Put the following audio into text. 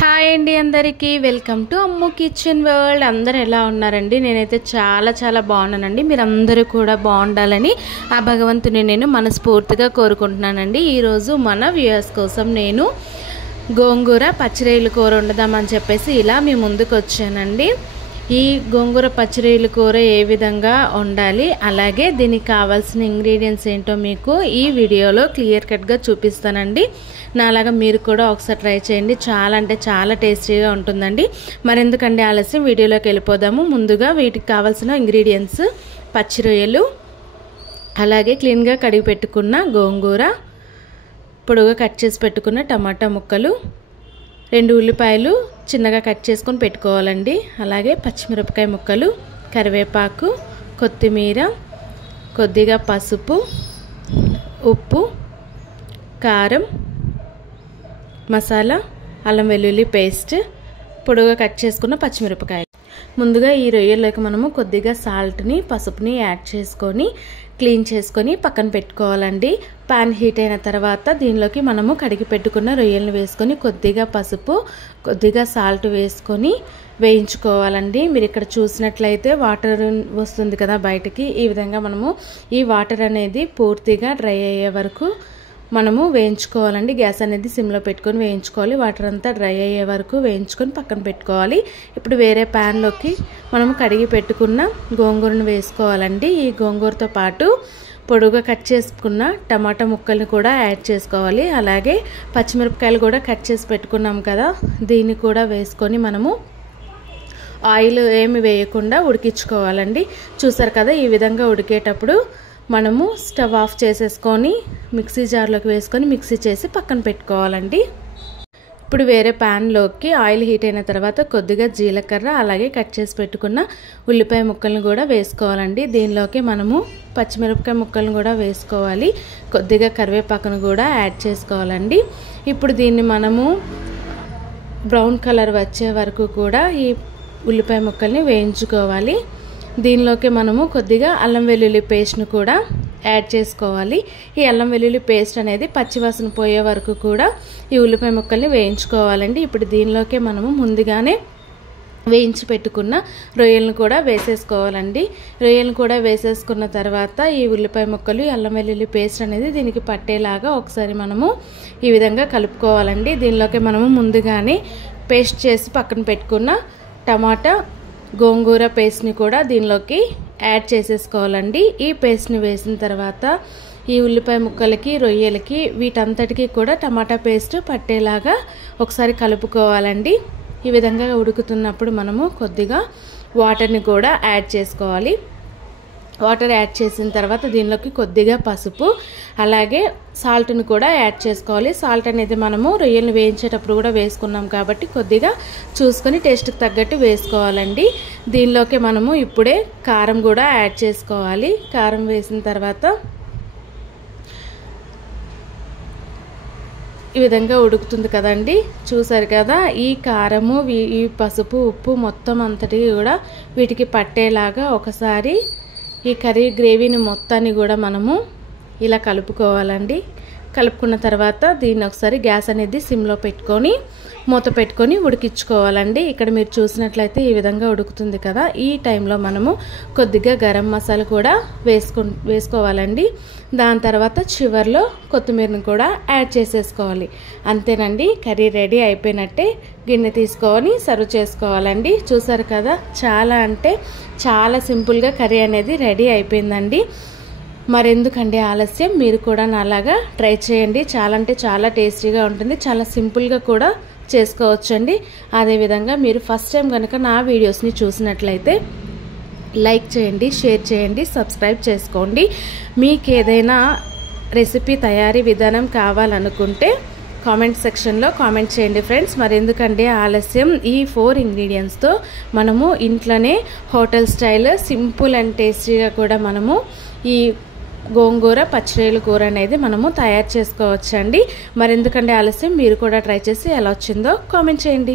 Hi అండి అందరికీ welcome to Ammu kitchen world. అందరూ ఎలా ఉన్నారండి? నేనైతే చాలా బాగున్నానండి. మీరందరూ కూడా బాగుండాలని ఆ భగవంతుని నేను మనస్ఫూర్తిగా కోరుకుంటున్నానండి. ఈరోజు మన వ్యూయర్స్ కోసం నేను గోంగూర పచ్చిరొయ్యల కూర వండుదామని చెప్పేసి ఇలా మీ ముందుకు వచ్చానండి. ఈ గోంగూర పచ్చిరొయ్యల కూర ఏ విధంగా వండాలి, అలాగే దీనికి కావాల్సిన ఇంగ్రీడియంట్స్ ఏంటో మీకు ఈ వీడియోలో క్లియర్ కట్గా చూపిస్తానండి. నాలాగా మీరు కూడా ఒకసారి ట్రై చేయండి. చాలా అంటే చాలా టేస్టీగా ఉంటుందండి. మరెందుకండి ఆలస్యం, వీడియోలోకి వెళ్ళిపోదాము. ముందుగా వీటికి కావాల్సిన ఇంగ్రీడియంట్స్ పచ్చిరొయ్యలు, అలాగే క్లీన్గా కడిగి పెట్టుకున్న గోంగూర, పొడుగా కట్ చేసి పెట్టుకున్న టమాటా ముక్కలు, 2 ఉల్లిపాయలు చిన్నగా కట్ చేసుకొని పెట్టుకోవాలండి. అలాగే పచ్చిమిరపకాయ ముక్కలు, కరివేపాకు, కొత్తిమీర, కొద్దిగా పసుపు, ఉప్పు, కారం, మసాలా, అల్లం వెల్లుల్లి పేస్ట్, పొడుగా కట్ చేసుకున్న పచ్చిమిరపకాయలు. ముందుగా ఈ రొయ్యల్లోకి మనము కొద్దిగా సాల్ట్ని, పసుపుని యాడ్ చేసుకొని క్లీన్ చేసుకొని పక్కన పెట్టుకోవాలండి. పాన్ హీట్ అయిన తర్వాత దీనిలోకి మనము కడిగి పెట్టుకున్న రొయ్యలను వేసుకొని కొద్దిగా పసుపు, కొద్దిగా సాల్ట్ వేసుకొని వేయించుకోవాలండి. మీరు ఇక్కడ చూసినట్లయితే వాటర్ వస్తుంది కదా బయటికి, ఈ విధంగా మనము ఈ వాటర్ అనేది పూర్తిగా డ్రై అయ్యే వరకు మనము వేయించుకోవాలండి. గ్యాస్ అనేది సిమ్లో పెట్టుకొని వేయించుకోవాలి. వాటర్ అంతా డ్రై అయ్యే వరకు వేయించుకొని పక్కన పెట్టుకోవాలి. ఇప్పుడు వేరే ప్యాన్లోకి మనము కడిగి పెట్టుకున్న గోంగూరను వేసుకోవాలండి. ఈ గోంగూరతో పాటు పొడుగా కట్ చేసుకున్న టమాటా ముక్కల్ని కూడా యాడ్ చేసుకోవాలి. అలాగే పచ్చిమిరపకాయలు కూడా కట్ చేసి పెట్టుకున్నాం కదా, దీన్ని కూడా వేసుకొని మనము ఆయిల్ ఏమి వేయకుండా ఉడికించుకోవాలండి. చూసారు కదా, ఈ విధంగా ఉడికేటప్పుడు మనము స్టవ్ ఆఫ్ చేసేసుకొని మిక్సీ జార్లోకి వేసుకొని మిక్సీ చేసి పక్కన పెట్టుకోవాలండి. ఇప్పుడు వేరే ప్యాన్లోకి ఆయిల్ హీట్ అయిన తర్వాత కొద్దిగా జీలకర్ర, అలాగే కట్ చేసి పెట్టుకున్న ఉల్లిపాయ ముక్కలను కూడా వేసుకోవాలండి. దీనిలోకి మనము పచ్చిమిరపకాయ ముక్కలను కూడా వేసుకోవాలి. కొద్దిగా కరివేపాకును కూడా యాడ్ చేసుకోవాలండి. ఇప్పుడు దీన్ని మనము బ్రౌన్ కలర్ వచ్చే వరకు కూడా ఈ ఉల్లిపాయ ముక్కల్ని వేయించుకోవాలి. దీనిలోకి మనము కొద్దిగా అల్లం వెల్లుల్లి పేస్ట్ను కూడా యాడ్ చేసుకోవాలి. ఈ అల్లం వెల్లుల్లి పేస్ట్ అనేది పచ్చివాసన పోయే వరకు కూడా ఈ ఉల్లిపాయ ముక్కల్ని వేయించుకోవాలండి. ఇప్పుడు దీనిలోకి మనము ముందుగానే వేయించి పెట్టుకున్న రొయ్యలను కూడా వేసేసుకోవాలండి. రొయ్యలను కూడా వేసేసుకున్న తర్వాత ఈ ఉల్లిపాయ ముక్కలు, అల్లం వెల్లుల్లి పేస్ట్ అనేది దీనికి పట్టేలాగా ఒకసారి మనము ఈ విధంగా కలుపుకోవాలండి. దీనిలోకి మనము ముందుగానే పేస్ట్ చేసి పక్కన పెట్టుకున్న టమాటా గోంగూర పేస్ట్ని కూడా దీనిలోకి యాడ్ చేసేసుకోవాలండి. ఈ పేస్ట్ని వేసిన తర్వాత ఈ ఉల్లిపాయ ముక్కలకి, రొయ్యలకి, వీటంతటికి కూడా టమాటా పేస్ట్ పట్టేలాగా ఒకసారి కలుపుకోవాలండి. ఈ విధంగా ఉడుకుతున్నప్పుడు మనము కొద్దిగా వాటర్ని కూడా యాడ్ చేసుకోవాలి. వాటర్ యాడ్ చేసిన తర్వాత దీనిలోకి కొద్దిగా పసుపు, అలాగే సాల్ట్ని కూడా యాడ్ చేసుకోవాలి. సాల్ట్ అనేది మనము రొయ్యలను వేయించేటప్పుడు కూడా వేసుకున్నాం కాబట్టి కొద్దిగా చూసుకొని టేస్ట్కి తగ్గట్టు వేసుకోవాలండి. దీనిలోకి మనము ఇప్పుడే కారం కూడా యాడ్ చేసుకోవాలి. కారం వేసిన తర్వాత ఈ విధంగా ఉడుకుతుంది కదండి, చూసారు కదా. ఈ కారము, ఈ పసుపు, ఉప్పు మొత్తం అంతటి కూడా వీటికి పట్టేలాగా ఒకసారి ఈ కర్రీ గ్రేవీని మొత్తాన్ని కూడా మనము ఇలా కలుపుకోవాలండి. కలుపుకున్న తర్వాత దీన్ని ఒకసారి గ్యాస్ అనేది సిమ్లో పెట్టుకొని మూత పెట్టుకొని ఉడికించుకోవాలండి. ఇక్కడ మీరు చూసినట్లయితే ఈ విధంగా ఉడుకుతుంది కదా, ఈ టైంలో మనము కొద్దిగా గరం మసాలా కూడా వేసుకోవాలండి. దాని తర్వాత చివర్లో కొత్తిమీరను కూడా యాడ్ చేసేసుకోవాలి. అంతేనండి, కర్రీ రెడీ అయిపోయినట్టే. గిన్నె తీసుకొని సర్వ్ చేసుకోవాలండి. చూసారు కదా, చాలా అంటే చాలా సింపుల్గా కర్రీ అనేది రెడీ అయిపోయిందండి. మరెందుకండి ఆలస్యం, మీరు కూడా నాలాగా ట్రై చేయండి. చాలా అంటే చాలా టేస్టీగా ఉంటుంది. చాలా సింపుల్గా కూడా చేసుకోవచ్చండి. అదేవిధంగా మీరు ఫస్ట్ టైం కనుక నా వీడియోస్ని చూసినట్లయితే లైక్ చేయండి, షేర్ చేయండి, సబ్స్క్రైబ్ చేసుకోండి. మీకు ఏదైనా రెసిపీ తయారీ విధానం కావాలనుకుంటే కామెంట్ సెక్షన్లో కామెంట్ చేయండి ఫ్రెండ్స్. మరెందుకండి ఆలస్యం, ఈ 4 ఇంగ్రీడియంట్స్తో మనము ఇంట్లోనే హోటల్ స్టైల్ సింపుల్ అండ్ టేస్టీగా కూడా మనము ఈ గోంగూర పచ్చిరొయ్యల కూర అనేది మనము తయారు చేసుకోవచ్చండి. మరెందుకండి ఆలస్యం, మీరు కూడా ట్రై చేసి ఎలా వచ్చిందో కామెంట్ చేయండి.